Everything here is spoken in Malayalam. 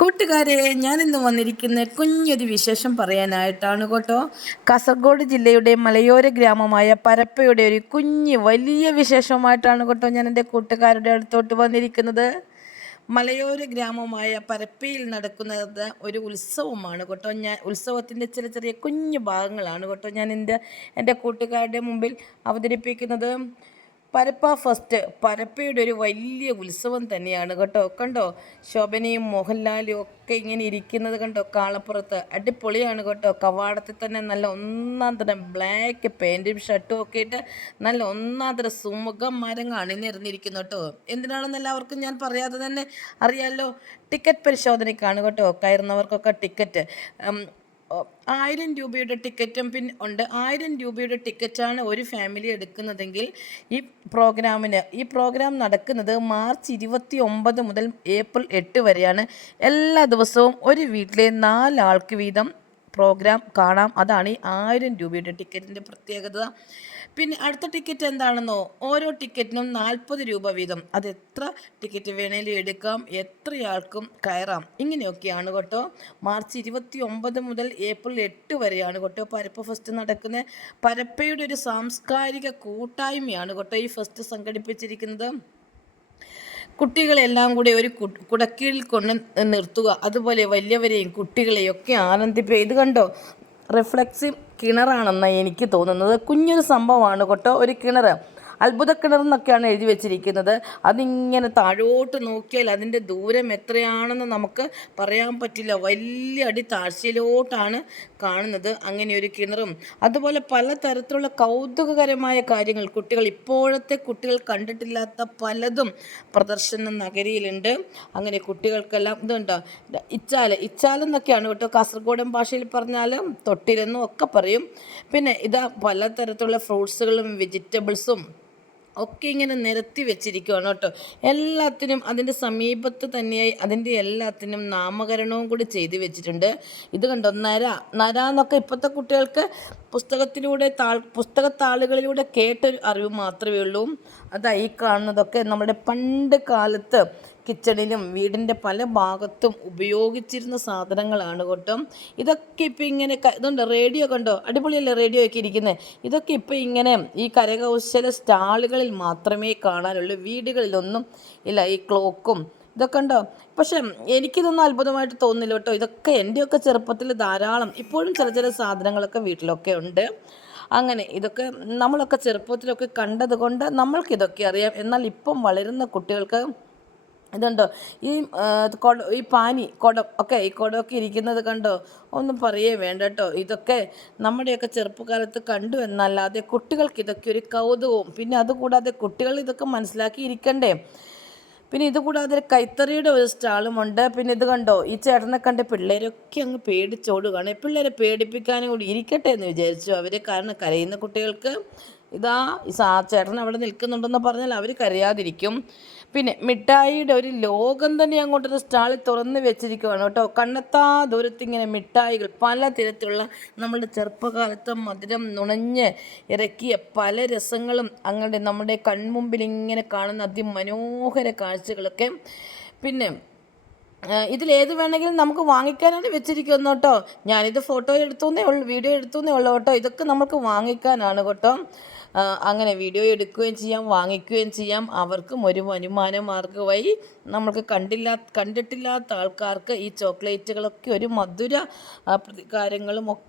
കൂട്ടുകാരെ ഞാനിന്ന് വന്നിരിക്കുന്ന കുഞ്ഞൊരു വിശേഷം പറയാനായിട്ടാണ് കേട്ടോ. കാസർഗോഡ് ജില്ലയുടെ മലയോര ഗ്രാമമായ പരപ്പയുടെ ഒരു കുഞ്ഞ് വലിയ വിശേഷമായിട്ടാണ് കേട്ടോ ഞാൻ എന്റെ കൂട്ടുകാരുടെ അടുത്തോട്ട് വന്നിരിക്കുന്നത്. മലയോര ഗ്രാമമായ പരപ്പയിൽ നടക്കുന്നത് ഒരു ഉത്സവമാണ് കേട്ടോ. ഞാൻ ഉത്സവത്തിന്റെ ചില ചെറിയ കുഞ്ഞു ഭാഗങ്ങളാണ് കേട്ടോ ഞാൻ എന്റെ എന്റെ കൂട്ടുകാരുടെ മുമ്പിൽ അവതരിപ്പിക്കുന്നത്. പരപ്പ ഫസ്റ്റ്. പരപ്പയുടെ ഒരു വലിയ ഉത്സവം തന്നെയാണ് കേട്ടോ. കണ്ടോ? ശോഭനയും മോഹൻലാലും ഒക്കെ ഇങ്ങനെ ഇരിക്കുന്നത് കണ്ടോ? കാളപ്പുറത്ത്. അടിപൊളിയാണ് കേട്ടോ. കവാടത്തിൽ തന്നെ നല്ല ഒന്നാം തരം ബ്ലാക്ക് പാന്റും ഷർട്ടും ഒക്കെ ഇട്ട് നല്ല ഒന്നാം തരം മരങ്ങൾ അണിനിരന്നിരിക്കുന്നു കേട്ടോ. എന്തിനാണെന്ന് എല്ലാവർക്കും ഞാൻ പറയാതെ തന്നെ അറിയാമല്ലോ ടിക്കറ്റ് പരിശോധനയ്ക്കാണ് കേട്ടോ. കയറുന്നവർക്കൊക്കെ ടിക്കറ്റ് ആയിരം രൂപയുടെ ടിക്കറ്റും പിന്നെ ഉണ്ട്. ആയിരം രൂപയുടെ ടിക്കറ്റാണ് ഒരു ഫാമിലി എടുക്കുന്നതെങ്കിൽ ഈ പ്രോഗ്രാമിന് ഈ പ്രോഗ്രാം നടക്കുന്നത് മാർച്ച് ഇരുപത്തി ഒമ്പത് മുതൽ ഏപ്രിൽ എട്ട് വരെയാണ്. എല്ലാ ദിവസവും ഒരു വീട്ടിലെ നാലാൾക്ക് വീതം പ്രോഗ്രാം കാണാം. അതാണ് ഈ ആയിരം രൂപയുടെ ടിക്കറ്റിന്റെ പ്രത്യേകത. പിന്നെ അടുത്ത ടിക്കറ്റ് എന്താണെന്നോ? ഓരോ ടിക്കറ്റിനും നാൽപ്പത് രൂപ വീതം. അത് എത്ര ടിക്കറ്റ് വേണേലും എടുക്കാം. എത്രയാൾക്കും കയറാം. ഇങ്ങനെയൊക്കെയാണ് കേട്ടോ. മാർച്ച് ഇരുപത്തി ഒമ്പത് മുതൽ ഏപ്രിൽ എട്ട് വരെയാണ് കേട്ടോ പരപ്പ് ഫെസ്റ്റ് നടക്കുന്ന. പരപ്പയുടെ ഒരു സാംസ്കാരിക കൂട്ടായ്മയാണ് കേട്ടോ ഈ ഫെസ്റ്റ് സംഘടിപ്പിച്ചിരിക്കുന്നത്. കുട്ടികളെല്ലാം കൂടി ഒരു കുടക്കീഴിൽ കൊണ്ട് നിർത്തുക. അതുപോലെ വലിയവരെയും കുട്ടികളെയും ഒക്കെ ഇത് കണ്ടോ? റിഫ്ലക്സീവ് കിണറാണെന്നാണ് എനിക്ക് തോന്നുന്നത്. കുഞ്ഞൊരു സംഭവമാണ് കേട്ടോ. ഒരു കിണർ അത്ഭുത കിണർ എന്നൊക്കെയാണ് എഴുതി വെച്ചിരിക്കുന്നത്. അതിങ്ങനെ താഴോട്ട് നോക്കിയാൽ അതിന്റെ ദൂരം എത്രയാണെന്ന് നമുക്ക് പറയാൻ പറ്റില്ല. വലിയ അടി താഴ്ചയിലോട്ടാണ് കാണുന്നത് അങ്ങനെ ഒരു കിണറും. അതുപോലെ പലതരത്തിലുള്ള കൗതുകകരമായ കാര്യങ്ങൾ കുട്ടികൾ ഇപ്പോഴത്തെ കുട്ടികൾ കണ്ടിട്ടില്ലാത്ത പലതും പ്രദർശന നഗരിയിലുണ്ട്. അങ്ങനെ കുട്ടികൾക്കെല്ലാം ഇതുണ്ടോ? ഇച്ചാൽ ഇച്ചാലെന്നൊക്കെയാണ് കേട്ടോ കാസർഗോഡൻ ഭാഷയിൽ പറഞ്ഞാൽ തൊട്ടിലെന്നും ഒക്കെ പറയും. പിന്നെ ഇതാ പലതരത്തിലുള്ള ഫ്രൂട്ട്സുകളും വെജിറ്റബിൾസും ഒക്കെ ഇങ്ങനെ നിരത്തി വെച്ചിരിക്കുകയാണ് കേട്ടോ. എല്ലാത്തിനും അതിന്റെ സമീപത്ത് തന്നെയായി അതിന്റെ എല്ലാത്തിനും നാമകരണവും കൂടി ചെയ്തു വെച്ചിട്ടുണ്ട്. ഇത് കണ്ടോ നര നര എന്നൊക്കെ ഇപ്പോഴത്തെ കുട്ടികൾക്ക് പുസ്തകത്തിലൂടെ താൾ പുസ്തകത്താളുകളിലൂടെ കേട്ടൊരു അറിവ് മാത്രമേ ഉള്ളൂ. അതായി കാണുന്നതൊക്കെ നമ്മുടെ പണ്ട് കാലത്ത് കിച്ചണിലും വീടിന്റെ പല ഭാഗത്തും ഉപയോഗിച്ചിരുന്ന സാധനങ്ങളാണ് കേട്ടോ. ഇതൊക്കെ ഇപ്പം ഇങ്ങനെ ഇതുണ്ട് റേഡിയോ കണ്ടോ? അടിപൊളിയല്ലേ റേഡിയോ ഒക്കെ ഇരിക്കുന്നത് ഇതൊക്കെ ഇപ്പം ഇങ്ങനെ ഈ കരകൗശല സ്റ്റാളുകളിൽ മാത്രമേ കാണാനുള്ളൂ വീടുകളിലൊന്നും ഇല്ല ഈ ക്ലോക്കും ഇതൊക്കെ ഉണ്ടോ? പക്ഷെ എനിക്കിതൊന്നും അത്ഭുതമായിട്ട് തോന്നില്ല കേട്ടോ. ഇതൊക്കെ എന്റെയൊക്കെ ചെറുപ്പത്തിൽ ധാരാളം ഇപ്പോഴും ചില ചില സാധനങ്ങളൊക്കെ വീട്ടിലൊക്കെ ഉണ്ട്. അങ്ങനെ ഇതൊക്കെ നമ്മളൊക്കെ ചെറുപ്പത്തിലൊക്കെ കണ്ടതുകൊണ്ട് നമ്മൾക്കിതൊക്കെ അറിയാം. എന്നാൽ ഇപ്പം വളരുന്ന കുട്ടികൾക്ക് ഇതുണ്ടോ? ഈ കൊട ഈ പാനി കുടം ഒക്കെ ഈ കുടമൊക്കെ ഇരിക്കുന്നത് കണ്ടോ? ഒന്നും പറയേ വേണ്ട കേട്ടോ. ഇതൊക്കെ നമ്മുടെയൊക്കെ ചെറുപ്പകാലത്ത് കണ്ടു എന്നല്ലാതെ കുട്ടികൾക്ക് ഇതൊക്കെ ഒരു കൗതുകവും. പിന്നെ അതുകൂടാതെ കുട്ടികൾ ഇതൊക്കെ മനസ്സിലാക്കി ഇരിക്കണ്ടേ? പിന്നെ ഇതുകൂടാതെ കൈത്തറിയുടെ ഒരു സ്റ്റാളുമുണ്ട് പിന്നെ ഇത് കണ്ടോ? ഈ ചേട്ടനെ കണ്ട പിള്ളേരൊക്കെ അങ്ങ് പേടിച്ചോടുകയാണ്. പിള്ളേരെ പേടിപ്പിക്കാനും കൂടി ഇരിക്കട്ടെ എന്ന് വിചാരിച്ചു. അവർ കാരണം കരയുന്ന കുട്ടികൾക്ക് ഇതാ ഈ സാ ചേട്ടൻ അവിടെ നിൽക്കുന്നുണ്ടെന്ന് പറഞ്ഞാൽ അവർ കരയാതിരിക്കും. പിന്നെ മിഠായിയുടെ ഒരു ലോകം തന്നെ അങ്ങോട്ടൊരു സ്റ്റാളിൽ തുറന്ന് വെച്ചിരിക്കുകയാണ് കേട്ടോ. കണ്ണത്താ ദൂരത്തിങ്ങനെ മിഠായികൾ പല തരത്തിലുള്ള നമ്മുടെ ചെറുപ്പകാലത്ത് മധുരം നുണഞ്ഞ് ഇറക്കിയ പല രസങ്ങളും അങ്ങനെ നമ്മുടെ കൺമുമ്പിൽ ഇങ്ങനെ കാണുന്ന അതിമനോഹര കാഴ്ചകളൊക്കെ. പിന്നെ ഇതിലേത് വേണമെങ്കിലും നമുക്ക് വാങ്ങിക്കാനാണ് വെച്ചിരിക്കുന്നത് കേട്ടോ. ഞാനിത് ഫോട്ടോ എടുത്തുന്നേ ഉള്ളൂ വീഡിയോ എടുത്തുന്നേ ഉള്ളൂ കേട്ടോ. ഇതൊക്കെ നമുക്ക് വാങ്ങിക്കാനാണ് കേട്ടോ. അങ്ങനെ വീഡിയോ എടുക്കുകയും ചെയ്യാം വാങ്ങിക്കുകയും ചെയ്യാം. അവർക്കും ഒരു വരുമാന മാർഗമായി നമ്മൾക്ക് കണ്ടില്ലാ കണ്ടിട്ടില്ലാത്ത ആൾക്കാർക്ക് ഈ ചോക്ലേറ്റുകളൊക്കെ ഒരു മധുര പ്രതികാരങ്ങളും